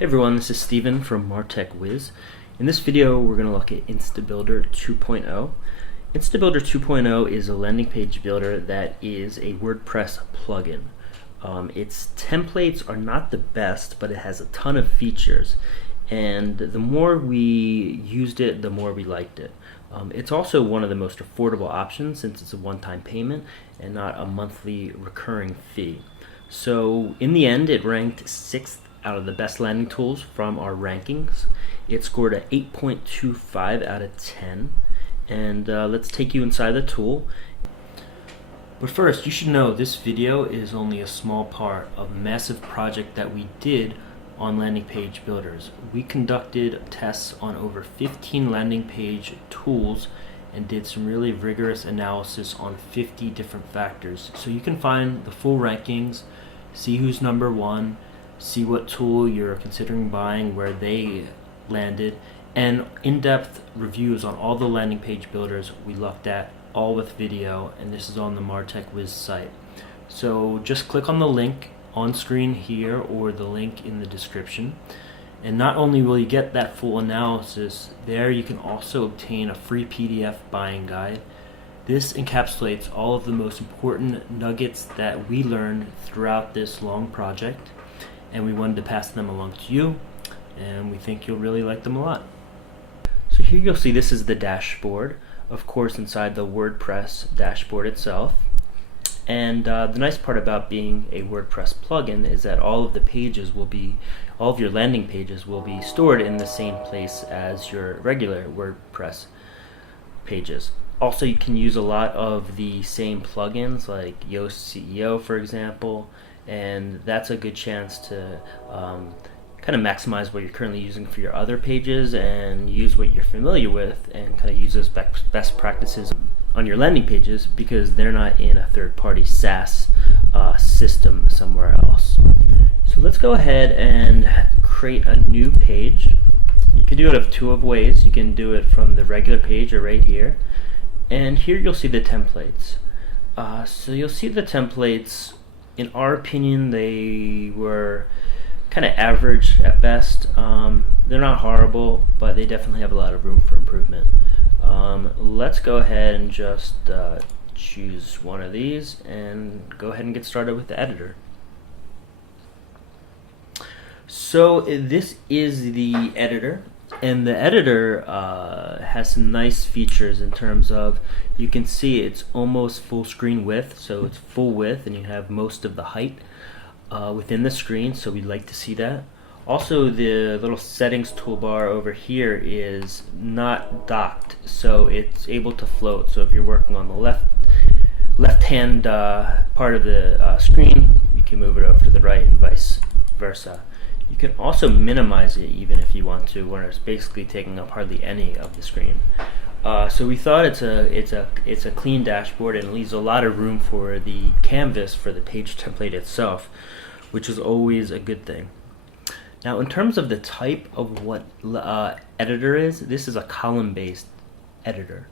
Hey everyone, this is Steven from MarTech Wiz. In this video, we're going to look at Instabuilder 2.0. Instabuilder 2.0 is a landing page builder that is a WordPress plugin. Its templates are not the best, but it has a ton of features. And the more we used it, the more we liked it. It's also one of the most affordable options since it's a one-time payment and not a monthly recurring fee. So in the end, it ranked 6th out of the best landing tools from our rankings. It scored a 8.25 out of 10. And let's take you inside the tool. But first, you should know this video is only a small part of a massive project that we did on landing page builders. We conducted tests on over 15 landing page tools and did some really rigorous analysis on 50 different factors. So you can find the full rankings, see who's number one, see what tool you're considering buying, where they landed, and in-depth reviews on all the landing page builders we looked at, all with video, and this is on the MarTech Wiz site. So just click on the link on screen here or the link in the description, and not only will you get that full analysis, there you can also obtain a free PDF buying guide. This encapsulates all of the most important nuggets that we learned throughout this long project, and we wanted to pass them along to you, and we think you'll really like them a lot. So here you'll see this is the dashboard, of course inside the WordPress dashboard itself. And the nice part about being a WordPress plugin is that all of your landing pages will be stored in the same place as your regular WordPress pages. Also, you can use a lot of the same plugins like Yoast CEO, for example, and that's a good chance to kind of maximize what you're currently using for your other pages and use what you're familiar with and kind of use those best practices on your landing pages because they're not in a third-party SaaS system somewhere else. So let's go ahead and create a new page. You can do it of two ways. You can do it from the regular page or right here. And here you'll see the templates. So you'll see the templates. In our opinion, they were kind of average at best. They're not horrible, but they definitely have a lot of room for improvement. Let's go ahead and just choose one of these and go ahead and get started with the editor. So this is the editor, and the editor has some nice features in terms of, you can see it's almost full screen width, so it's full width and you have most of the height within the screen, so we'd like to see that. Also, the little settings toolbar over here is not docked, so it's able to float. So if you're working on the left hand part of the screen, you can move it over to the right and vice versa. You can also minimize it even if you want to, where it's basically taking up hardly any of the screen. So we thought it's a clean dashboard and it leaves a lot of room for the canvas for the page template itself, which is always a good thing. Now, in terms of the type of what editor is, this is a column-based editor.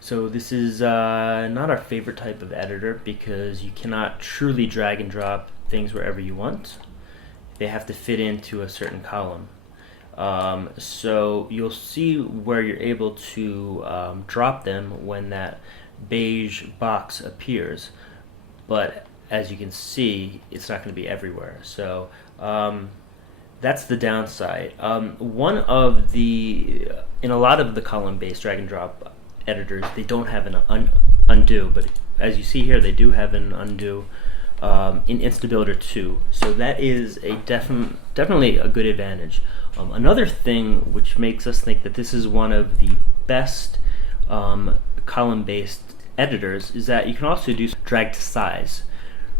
So this is not our favorite type of editor because you cannot truly drag and drop things wherever you want. They have to fit into a certain column. So you'll see where you're able to drop them when that beige box appears, but as you can see, it's not going to be everywhere. So that's the downside. In a lot of the column-based drag and drop editors, they don't have an undo, but as you see here, they do have an undo in Instabuilder 2. So that is a definitely a good advantage. Another thing which makes us think that this is one of the best column-based editors is that you can also do drag to size.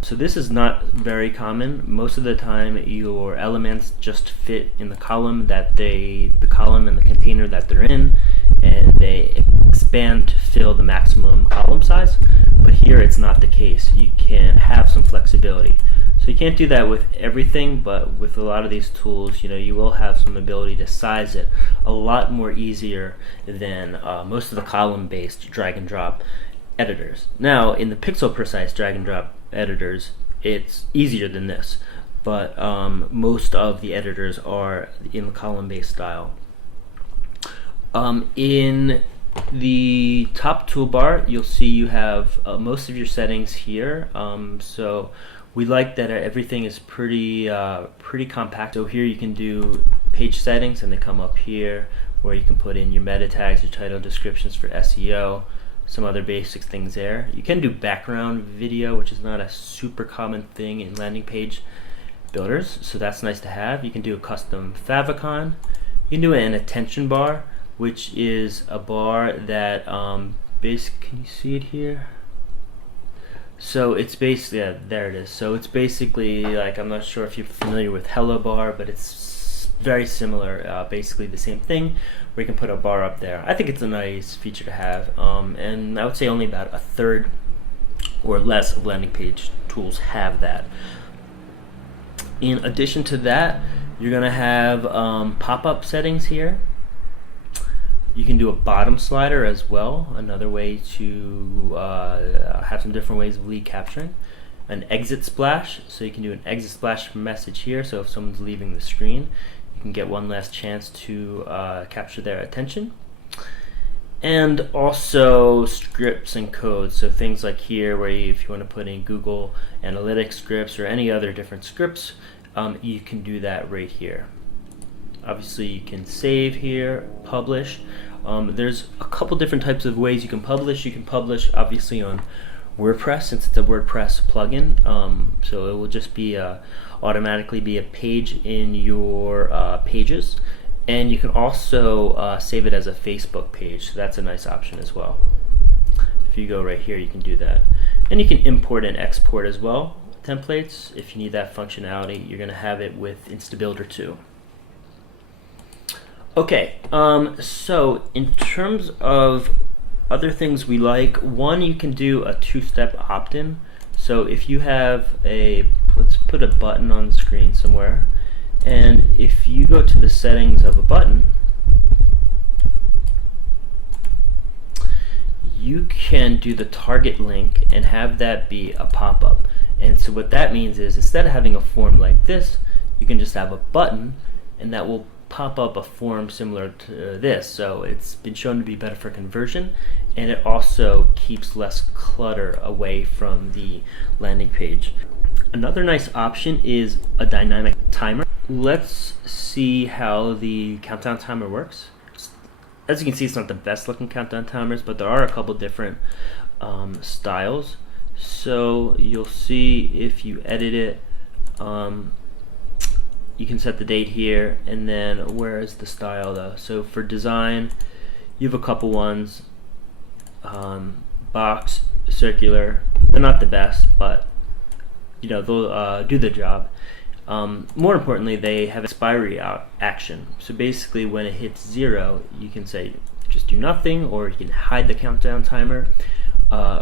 So this is not very common. Most of the time your elements just fit in the column and the container that they're in, and they expand to fill the maximum column size. But here it's not the case. You can have some flexibility. So you can't do that with everything, but with a lot of these tools, you will have some ability to size it a lot more easier than most of the column-based drag and drop editors. Now, in the pixel precise drag and drop editors, it's easier than this. but most of the editors are in the column-based style. In the top toolbar, you'll see you have most of your settings here. So we like that everything is pretty compact. So here you can do page settings, and they come up here, where you can put in your meta tags, your title descriptions for SEO, some other basic things there. You can do background video, which is not a super common thing in landing page builders, so that's nice to have. You can do a custom favicon. You can do an attention bar, which is a bar that can you see it here? So it's basically, yeah, there it is. So it's basically like, I'm not sure if you're familiar with Hello Bar, but it's very similar, basically the same thing, where you can put a bar up there. I think it's a nice feature to have, and I would say only about a third or less of landing page tools have that. In addition to that, you're gonna have pop-up settings here. You can do a bottom slider as well, another way to have some different ways of lead capturing. An exit splash, so you can do an exit splash message here, so if someone's leaving the screen, you can get one last chance to capture their attention. And also scripts and codes, so things like here, where if you want to put in Google Analytics scripts or any other different scripts, you can do that right here. Obviously you can save here, publish. There's a couple different types of ways you can publish. You can publish obviously on WordPress, since it's a WordPress plugin, so it will just be automatically be a page in your pages, and you can also save it as a Facebook page, so that's a nice option as well. If you go right here, you can do that, and you can import and export as well templates. If you need that functionality, you're going to have it with Instabuilder 2. Okay, so in terms of other things we like, one, you can do a two-step opt-in. So if you have let's put a button on the screen somewhere, and if you go to the settings of a button, you can do the target link and have that be a pop-up. And so what that means is, instead of having a form like this, you can just have a button, and that will pop up a form similar to this. So it's been shown to be better for conversion, and it also keeps less clutter away from the landing page. Another nice option is a dynamic timer. Let's see how the countdown timer works. As you can see, it's not the best looking countdown timers, but there are a couple different styles. So you'll see if you edit it, you can set the date here, and then where is the style though? So for design, you have a couple ones. Box, circular, they're not the best, but you know, they'll do the job. More importantly, they have expiry action. So basically when it hits 0, you can say just do nothing, or you can hide the countdown timer,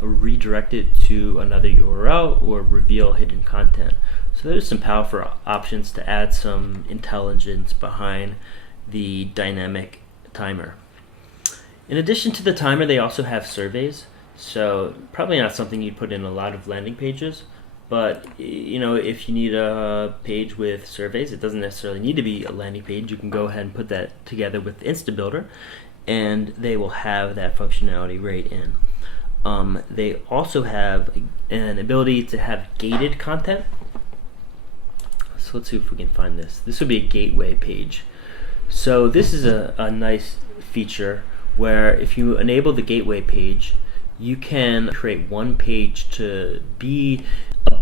redirect it to another URL, or reveal hidden content. So there's some powerful options to add some intelligence behind the dynamic timer. In addition to the timer, they also have surveys. So probably not something you'd put in a lot of landing pages, but you know, if you need a page with surveys, it doesn't necessarily need to be a landing page. You can go ahead and put that together with Instabuilder, and they will have that functionality right in. They also have an ability to have gated content. So let's see if we can find this. This would be a gateway page. So this is a nice feature where if you enable the gateway page, you can create one page to be a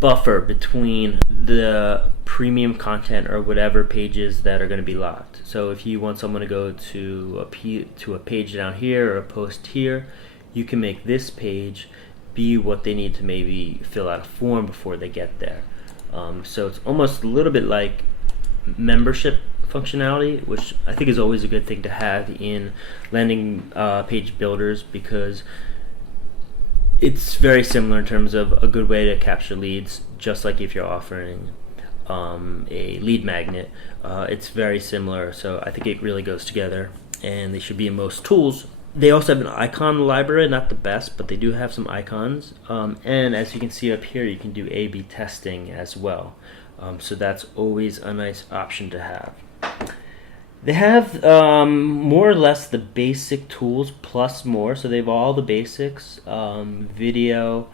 buffer between the premium content or whatever pages that are going to be locked. So if you want someone to go to a page down here or a post here, you can make this page be what they need to maybe fill out a form before they get there. So it's almost a little bit like membership functionality, which I think is always a good thing to have in landing page builders, because it's very similar in terms of a good way to capture leads. Just like if you're offering a lead magnet, it's very similar. So I think it really goes together, and they should be in most tools. They also have an icon library, not the best, but they do have some icons. And as you can see up here, you can do A/B testing as well. So that's always a nice option to have. They have more or less the basic tools plus more, so they have all the basics: video,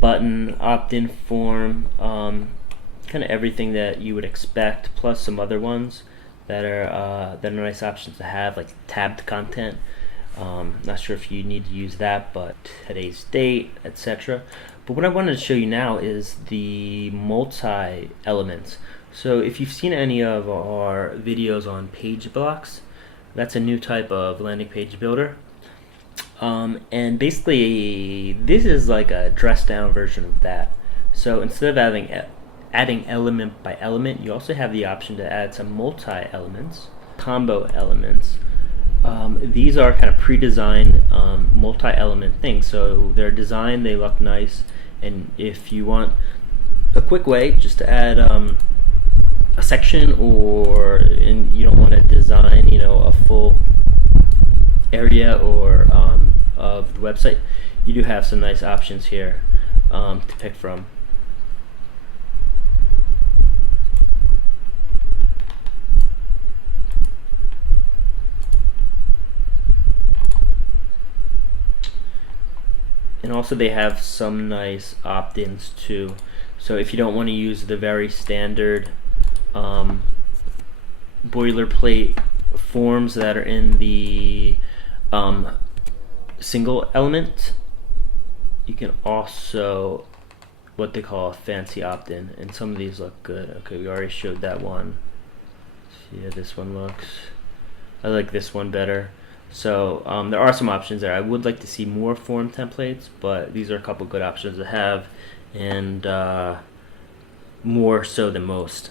button, opt-in form, kind of everything that you would expect, plus some other ones that are nice options to have, like tabbed content. Not sure if you need to use that, but today's date, etc. But what I wanted to show you now is the multi-elements. So if you've seen any of our videos on page blocks, that's a new type of landing page builder. And basically this is like a dressed down version of that. So instead of adding element by element, you also have the option to add some multi-elements, combo elements. These are kind of pre-designed multi-element things. So they're designed, they look nice, and if you want a quick way just to add a section, and you don't want to design, a full area or of the website, you do have some nice options here to pick from. And also they have some nice opt-ins too. So if you don't want to use the very standard boilerplate forms that are in the single element, you can also what they call a fancy opt-in, and some of these look good. Okay, we already showed that one. See how this one looks. I like this one better. So there are some options there. I would like to see more form templates, but these are a couple good options to have, and more so than most.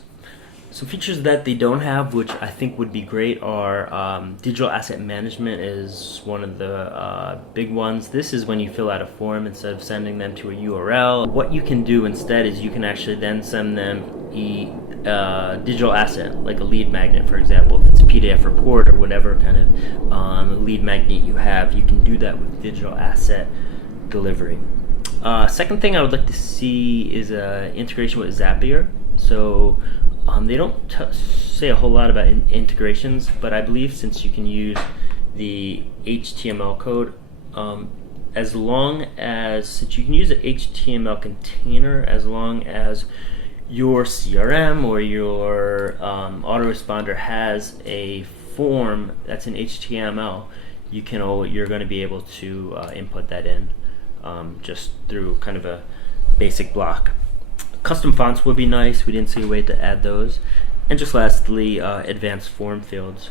Some features that they don't have, which I think would be great, are digital asset management is one of the big ones. This is when you fill out a form instead of sending them to a URL. What you can do instead is you can actually then send them a digital asset, like a lead magnet, for example. If it's a PDF report or whatever kind of lead magnet you have, you can do that with digital asset delivery. Second thing I would like to see is integration with Zapier. So they don't say a whole lot about integrations, but I believe since you can use the HTML code, since you can use an HTML container, as long as your CRM or your autoresponder has a form that's in HTML, you're going to be able to input that in just through kind of a basic block. Custom fonts would be nice. We didn't see a way to add those. And just lastly, advanced form fields.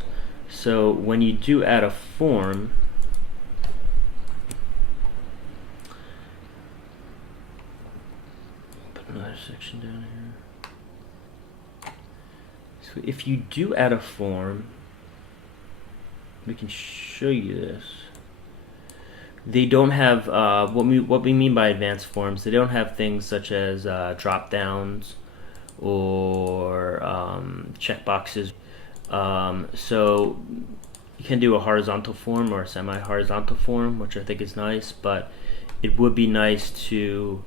So when you do add a form, put another section down here. So if you do add a form, we can show you this. They don't have what we mean by advanced forms. They don't have things such as drop downs or checkboxes. So you can do a horizontal form or a semi-horizontal form, which I think is nice, but it would be nice to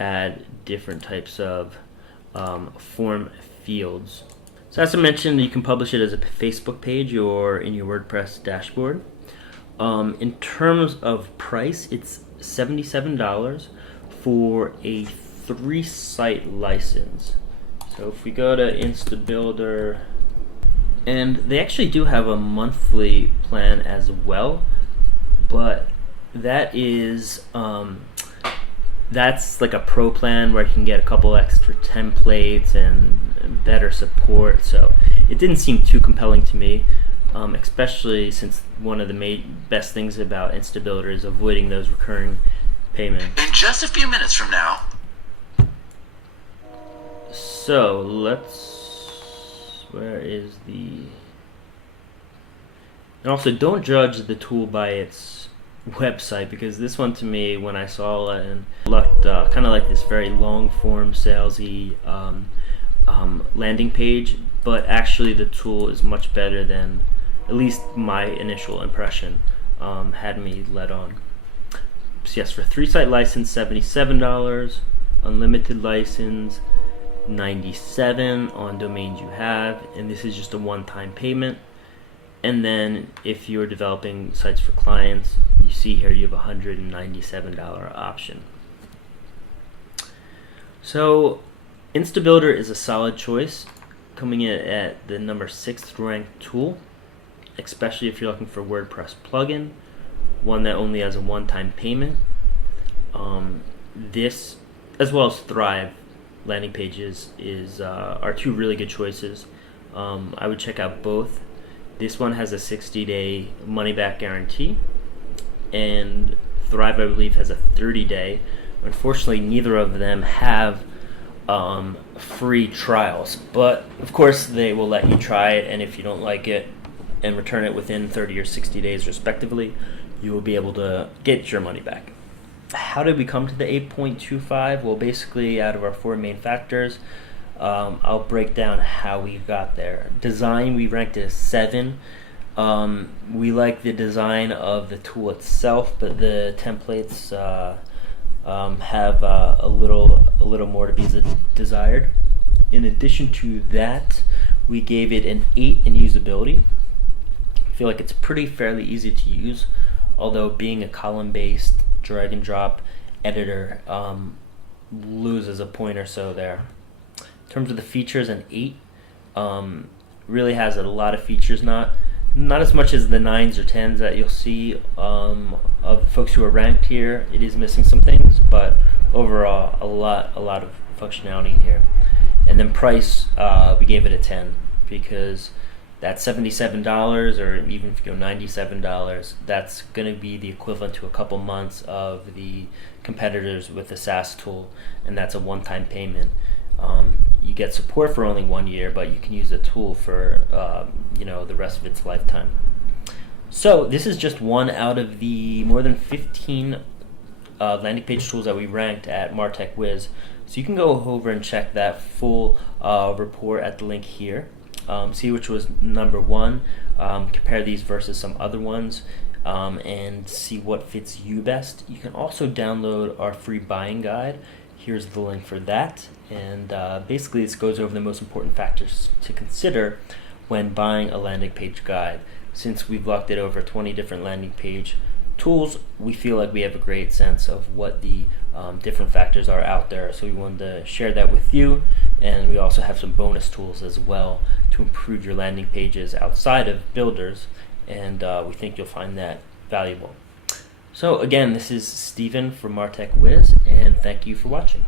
add different types of form fields. So as I mentioned, you can publish it as a Facebook page or in your WordPress dashboard. In terms of price, it's $77 for a 3-site license. So if we go to Instabuilder, and they actually do have a monthly plan as well, but that is that's like a pro plan where you can get a couple extra templates and better support. So it didn't seem too compelling to me. Especially since one of the best things about Instabuilder is avoiding those recurring payments. In just a few minutes from now. So where is and also don't judge the tool by its website, because this one to me, when I saw it, and looked kind of like this very long form salesy landing page, but actually the tool is much better than at least my initial impression had me led on. So yes, for 3-site license, $77, unlimited license, $197 on domains you have, and this is just a one-time payment. And then if you're developing sites for clients, you see here you have a $197 option. So Instabuilder is a solid choice, coming in at the number 6th ranked tool, especially if you're looking for WordPress plugin, one that only has a one-time payment. This, as well as Thrive landing pages, are two really good choices. I would check out both. This one has a 60-day money-back guarantee, and Thrive, I believe, has a 30-day. Unfortunately, neither of them have free trials, but of course they will let you try it, and if you don't like it and return it within 30 or 60 days respectively, you will be able to get your money back. How did we come to the 8.25? Well, basically out of our 4 main factors, I'll break down how we got there. Design, we ranked it as 7. We like the design of the tool itself, but the templates have a little more to be desired. In addition to that, we gave it an 8 in usability. I feel like it's fairly easy to use, although being a column-based drag and drop editor loses a point or so there. In terms of the features, an 8 really has a lot of features, not as much as the 9s or 10s that you'll see of the folks who are ranked here. It is missing some things, but overall a lot of functionality in here. And then price, we gave it a 10 because that $77, or even if you go $97, that's going to be the equivalent to a couple months of the competitors with the SaaS tool, and that's a one-time payment. You get support for only 1 year, but you can use the tool for the rest of its lifetime. So this is just one out of the more than 15 landing page tools that we ranked at MarTech Wiz. So you can go over and check that full report at the link here. See which was number 1, compare these versus some other ones, and see what fits you best. You can also download our free buying guide. Here's the link for that, and basically this goes over the most important factors to consider when buying a landing page guide. Since we've looked at over 20 different landing page tools, we feel like we have a great sense of what the different factors are out there, so we wanted to share that with you. And we also have some bonus tools as well to improve your landing pages outside of builders, and we think you'll find that valuable. So again, this is Steven from MarTech Wiz, and thank you for watching.